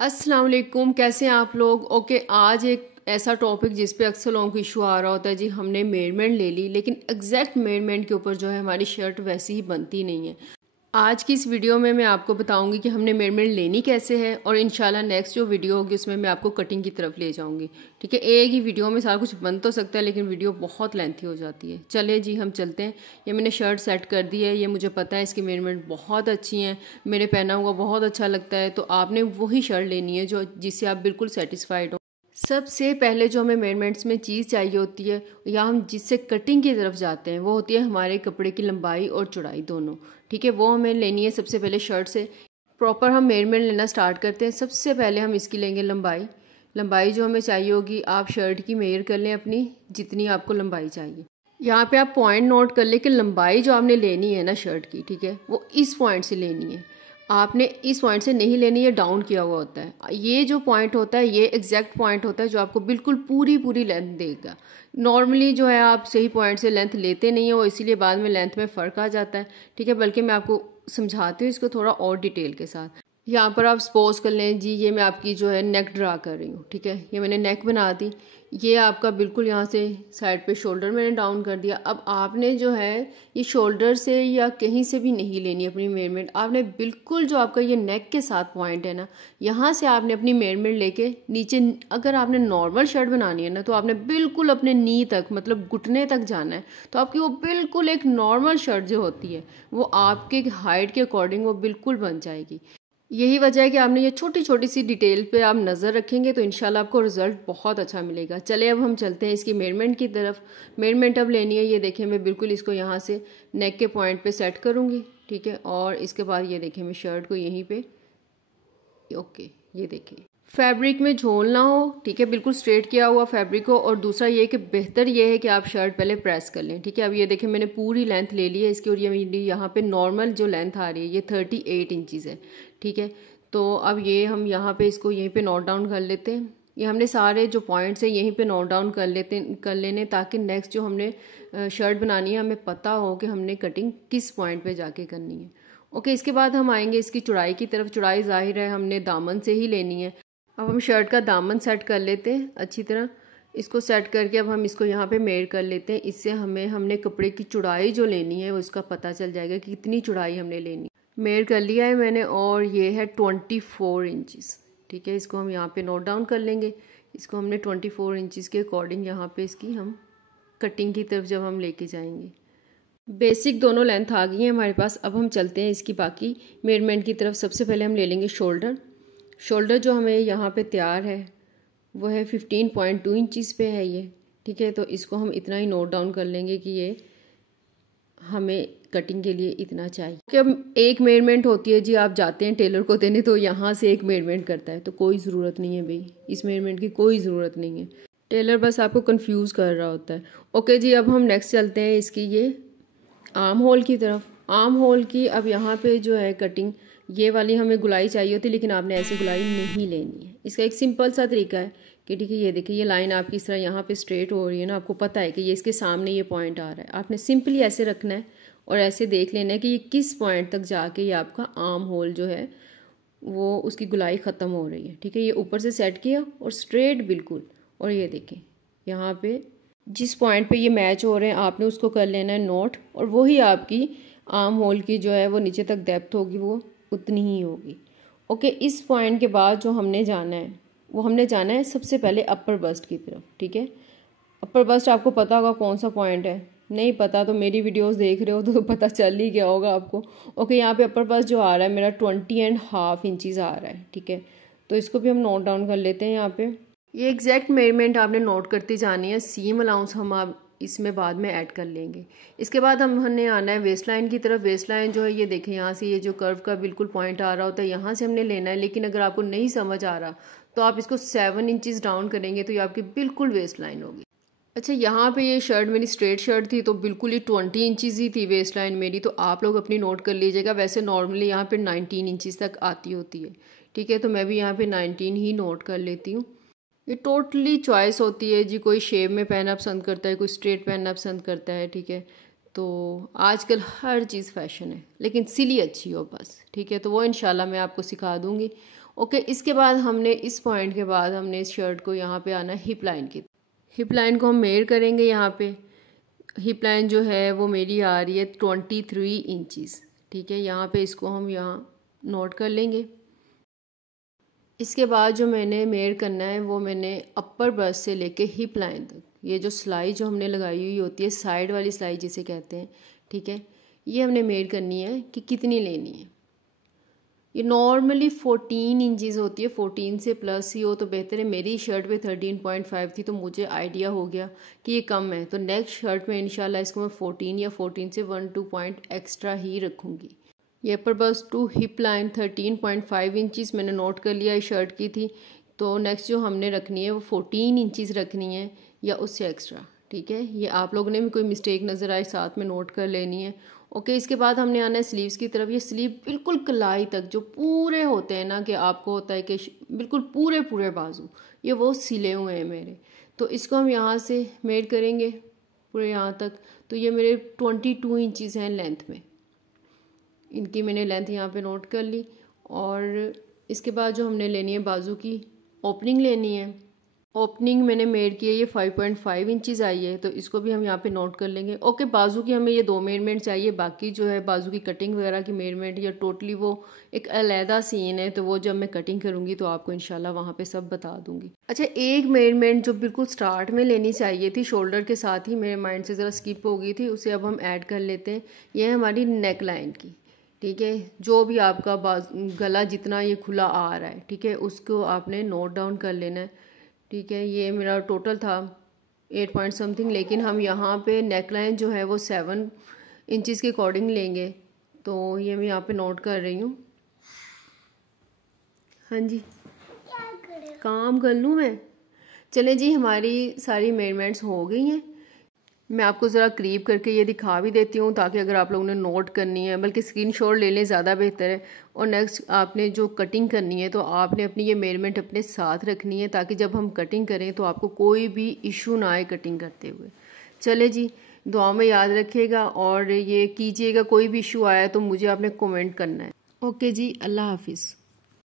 अस्सलाम वालेकुम, कैसे हैं आप लोग। आज एक ऐसा टॉपिक जिस पे अक्सर लोगों को इशू आ रहा होता है जी, हमने मेजरमेंट ले ली लेकिन एग्जैक्ट मेजरमेंट के ऊपर जो है हमारी शर्ट वैसी ही बनती नहीं है। आज की इस वीडियो में मैं आपको बताऊंगी कि हमने मेजरमेंट लेनी कैसे है और इंशाल्लाह नेक्स्ट जो वीडियो होगी उसमें मैं आपको कटिंग की तरफ ले जाऊंगी। ठीक है, एक ही वीडियो में सारा कुछ बन तो सकता है लेकिन वीडियो बहुत लेंथी हो जाती है। चलिए जी हम चलते हैं। ये मैंने शर्ट सेट कर दी है, ये मुझे पता है इसकी मेजरमेंट बहुत अच्छी हैं, मेरे पहना हुआ बहुत अच्छा लगता है। तो आपने वही शर्ट लेनी है जो जिससे आप बिल्कुल सेटिस्फाइड हो। सबसे पहले जो हमें मेजरमेंट्स में चीज़ चाहिए होती है या हम जिससे कटिंग की तरफ जाते हैं वो होती है हमारे कपड़े की लंबाई और चौड़ाई दोनों। ठीक है, वो हमें लेनी है सबसे पहले शर्ट से। प्रॉपर हम मेजरमेंट लेना स्टार्ट करते हैं। सबसे पहले हम इसकी लेंगे लंबाई। लंबाई जो हमें चाहिए होगी, आप शर्ट की मेजर कर लें अपनी जितनी आपको लंबाई चाहिए। यहाँ पे आप पॉइंट नोट कर लें कि लंबाई जो आपने लेनी है ना शर्ट की, ठीक है, वो इस पॉइंट से लेनी है। आपने इस पॉइंट से नहीं लेनी है, डाउन किया हुआ होता है। ये जो पॉइंट होता है ये एग्जैक्ट पॉइंट होता है जो आपको बिल्कुल पूरी लेंथ देगा। नॉर्मली जो है आप सही पॉइंट से लेंथ लेते नहीं हो, इसीलिए बाद में लेंथ में फ़र्क आ जाता है। ठीक है, बल्कि मैं आपको समझाती हूँ इसको थोड़ा और डिटेल के साथ। यहाँ पर आप सपोज कर लें जी, ये मैं आपकी जो है नेक ड्रा कर रही हूँ। ठीक है, ये मैंने नेक बना दी। ये आपका बिल्कुल यहाँ से साइड पे शोल्डर मैंने डाउन कर दिया। अब आपने जो है ये शोल्डर से या कहीं से भी नहीं लेनी अपनी मेजरमेंट। आपने बिल्कुल जो आपका ये नेक के साथ पॉइंट है ना, यहाँ से आपने अपनी मेजरमेंट लेके नीचे, अगर आपने नॉर्मल शर्ट बनानी है ना तो आपने बिल्कुल अपने नी तक मतलब घुटने तक जाना है। तो आपकी वो बिल्कुल एक नॉर्मल शर्ट जो होती है वो आपके हाइट के अकॉर्डिंग वो बिल्कुल बन जाएगी। यही वजह है कि आपने ये छोटी छोटी सी डिटेल पे आप नज़र रखेंगे तो इंशाल्लाह आपको रिजल्ट बहुत अच्छा मिलेगा। चले अब हम चलते हैं इसकी मेजरमेंट की तरफ। मेजरमेंट अब लेनी है, ये देखें मैं बिल्कुल इसको यहाँ से नेक के पॉइंट पे सेट करूँगी। ठीक है, और इसके बाद ये देखें मैं शर्ट को यहीं पे, ओके, ये देखें फैब्रिक में झोल ना हो। ठीक है, बिल्कुल स्ट्रेट किया हुआ फैब्रिक हो। और दूसरा ये कि बेहतर ये है कि आप शर्ट पहले प्रेस कर लें। ठीक है, अब ये देखें मैंने पूरी लेंथ ले ली है इसकी और ये मेरी यहाँ पे नॉर्मल जो लेंथ आ रही है ये 38 इंचज़ है। ठीक है, तो अब ये हम यहाँ पे इसको यहीं पे नोट डाउन कर लेते हैं। ये हमने सारे जो पॉइंट्स हैं यहीं पे नोट डाउन कर लेने ताकि नेक्स्ट जो हमने शर्ट बनानी है हमें पता हो कि हमने कटिंग किस पॉइंट पे जाके करनी है। ओके, इसके बाद हम आएंगे इसकी चौड़ाई की तरफ। चौड़ाई जाहिर है हमने दामन से ही लेनी है। अब हम शर्ट का दामन सेट कर लेते हैं अच्छी तरह। इसको सेट करके अब हम इसको यहाँ पे मेजर कर लेते हैं। इससे हमने कपड़े की चौड़ाई जो लेनी है वो इसका पता चल जाएगा कि कितनी चौड़ाई हमने लेनी। मेजर कर लिया है मैंने और ये है 24 इंचज़। ठीक है, इसको हम यहाँ पे नोट डाउन कर लेंगे। इसको हमने 24 इंचज़ के अकॉर्डिंग यहाँ पे इसकी हम कटिंग की तरफ जब हम लेके जाएंगे। बेसिक दोनों लेंथ आ गई है हमारे पास। अब हम चलते हैं इसकी बाकी मेजरमेंट की तरफ। सबसे पहले हम ले लेंगे शोल्डर। शोल्डर जो हमें यहाँ पे तैयार है वो है 15.2 इंचज़ पे है ये। ठीक है, तो इसको हम इतना ही नोट डाउन कर लेंगे कि ये हमें कटिंग के लिए इतना चाहिए। कि अब एक मेजरमेंट होती है जी, आप जाते हैं टेलर को देने तो यहाँ से एक मेजरमेंट करता है, तो कोई ज़रूरत नहीं है भाई, इस मेजरमेंट की कोई ज़रूरत नहीं है। टेलर बस आपको कंफ्यूज कर रहा होता है। ओके जी, अब हम नेक्स्ट चलते हैं इसकी ये आर्म होल की तरफ। आर्म होल की अब यहाँ पे जो है कटिंग, ये वाली हमें गुलाई चाहिए होती है लेकिन आपने ऐसे गुलाई नहीं लेनी है। इसका एक सिंपल सा तरीका है कि ठीक है, ये देखिए ये लाइन आपकी इस तरह यहाँ पे स्ट्रेट हो रही है ना, आपको पता है कि ये इसके सामने ये पॉइंट आ रहा है। आपने सिंपली ऐसे रखना है और ऐसे देख लेना है कि ये किस पॉइंट तक जाके ये आपका आर्म होल जो है वो उसकी गुलाई ख़त्म हो रही है। ठीक है, ये ऊपर से सेट किया और स्ट्रेट बिल्कुल, और ये देखें यहाँ पे जिस पॉइंट पे ये मैच हो रहे हैं आपने उसको कर लेना है नोट, और वही आपकी आर्म होल की जो है वो नीचे तक डेप्थ होगी वो उतनी ही होगी। ओके, इस पॉइंट के बाद जो हमने जाना है वो हमने जाना है सबसे पहले अपर बस्ट की तरफ। ठीक है, अपर बस्ट आपको पता होगा कौन सा पॉइंट है, नहीं पता तो मेरी वीडियोस देख रहे हो तो पता चल ही गया होगा आपको। ओके, यहाँ पे अपर बस्ट जो आ रहा है मेरा 20.5 इंचज़ आ रहा है। ठीक है, तो इसको भी हम नोट डाउन कर लेते हैं। यहाँ पे ये एग्जैक्ट मेजरमेंट आपने नोट करती जानी है। सीम अलाउंस हम आप इसमें बाद में ऐड कर लेंगे। इसके बाद हमने आना है वेस्ट लाइन की तरफ। वेस्ट लाइन जो है ये देखें यहाँ से ये जो कर्व का बिल्कुल पॉइंट आ रहा होता है यहाँ से हमने लेना है, लेकिन अगर आपको नहीं समझ आ रहा तो आप इसको 7 इंचज़ डाउन करेंगे तो ये आपकी बिल्कुल वेस्ट लाइन होगी। अच्छा, यहाँ पे ये शर्ट मेरी स्ट्रेट शर्ट थी तो बिल्कुल ही 20 इंचज़ ही थी वेस्ट लाइन मेरी, तो आप लोग अपनी नोट कर लीजिएगा। वैसे नॉर्मली यहाँ पे 19 इंचज़ तक आती होती है। ठीक है, तो मैं भी यहाँ पे 19 ही नोट कर लेती हूँ। ये टोटली चॉइस होती है जी, कोई शेप में पहनना पसंद करता है, कोई स्ट्रेट पहनना पसंद करता है। ठीक है, तो आजकल हर चीज़ फैशन है लेकिन सिली अच्छी हो बस। ठीक है, तो वो इंशाल्लाह मैं आपको सिखा दूँगी। ओके, इसके बाद हमने इस पॉइंट के बाद हमने इस शर्ट को यहाँ पे आना हिप लाइन की। हिप लाइन को हम मेयर करेंगे। यहाँ पे हिप लाइन जो है वो मेरी आ रही है 23 इंचज़। ठीक है, यहाँ पे इसको हम यहाँ नोट कर लेंगे। इसके बाद जो मैंने मेयर करना है वो मैंने अपर बस्ट से लेके हिप लाइन तक, ये जो सिलाई जो हमने लगाई हुई होती है, साइड वाली सिलाई जिसे कहते हैं, ठीक है, ये हमने मेयर करनी है कि कितनी लेनी है। ये नॉर्मली 14 इंचज़ होती है, 14 से प्लस ही हो तो बेहतर है। मेरी शर्ट पे 13.5 थी तो मुझे आइडिया हो गया कि ये कम है, तो नेक्स्ट शर्ट में इंशाल्लाह इसको मैं 14 या 14 से 1-2 पॉइंट एक्स्ट्रा ही रखूँगी। ये upper bust to hip line 13.5 inches मैंने नोट कर लिया, इस शर्ट की थी। तो नेक्स्ट जो हमने रखनी है वो 14 इंचज़ रखनी है या उससे एक्स्ट्रा। ठीक है, ये आप लोगों ने भी कोई मिस्टेक नज़र आए साथ में नोट कर लेनी है। ओके, इसके बाद हमने आना है स्लीव्स की तरफ। ये स्लीव बिल्कुल कलाई तक जो पूरे होते हैं ना, कि आपको होता है कि बिल्कुल पूरे पूरे बाजू, ये वो सिले हुए हैं मेरे। तो इसको हम यहाँ से मेयर करेंगे पूरे यहाँ तक। तो ये मेरे 22 इंचज़ हैं लेंथ में, इनकी मैंने लेंथ यहाँ पे नोट कर ली। और इसके बाद जो हमने लेनी है बाजू की ओपनिंग लेनी है। ओपनिंग मैंने मेड की है, ये 5.5 इंचज़ आई है, तो इसको भी हम यहाँ पे नोट कर लेंगे। ओके, बाजू की हमें ये 2 मेजरमेंट चाहिए, बाकी जो है बाजू की कटिंग वगैरह की मेजरमेंट या टोटली वो एक अलहदा सीन है, तो वो जब मैं कटिंग करूँगी तो आपको इंशाल्लाह वहाँ पे सब बता दूँगी। अच्छा, एक मेजरमेंट जो बिल्कुल स्टार्ट में लेनी चाहिए थी, शोल्डर के साथ ही मेरे माइंड से ज़रा स्किप हो गई थी, उसे अब हम ऐड कर लेते हैं। ये है हमारी नेक लाइन की। ठीक है, जो भी आपका गला जितना ये खुला आ रहा है, ठीक है, उसको आपने नोट डाउन कर लेना है। ठीक है, ये मेरा टोटल था 8 पॉइंट समथिंग, लेकिन हम यहाँ पे नेक लाइन जो है वो 7 इंचज़ के अकॉर्डिंग लेंगे। तो ये मैं यहाँ पे नोट कर रही हूँ। हाँ जी, काम कर लूँ मैं। चले जी, हमारी सारी मेजरमेंट्स हो गई हैं। मैं आपको ज़रा करीब करके ये दिखा भी देती हूँ, ताकि अगर आप लोगों ने नोट करनी है, बल्कि स्क्रीनशॉट ले लें ज़्यादा बेहतर है। और नेक्स्ट आपने जो कटिंग करनी है तो आपने अपनी ये मेजरमेंट अपने साथ रखनी है, ताकि जब हम कटिंग करें तो आपको कोई भी इशू ना आए कटिंग करते हुए। चले जी, दुआ में याद रखिएगा और ये कीजिएगा, कोई भी इशू आया तो मुझे आपने कमेंट करना है। ओके जी, अल्लाह हाफिज़।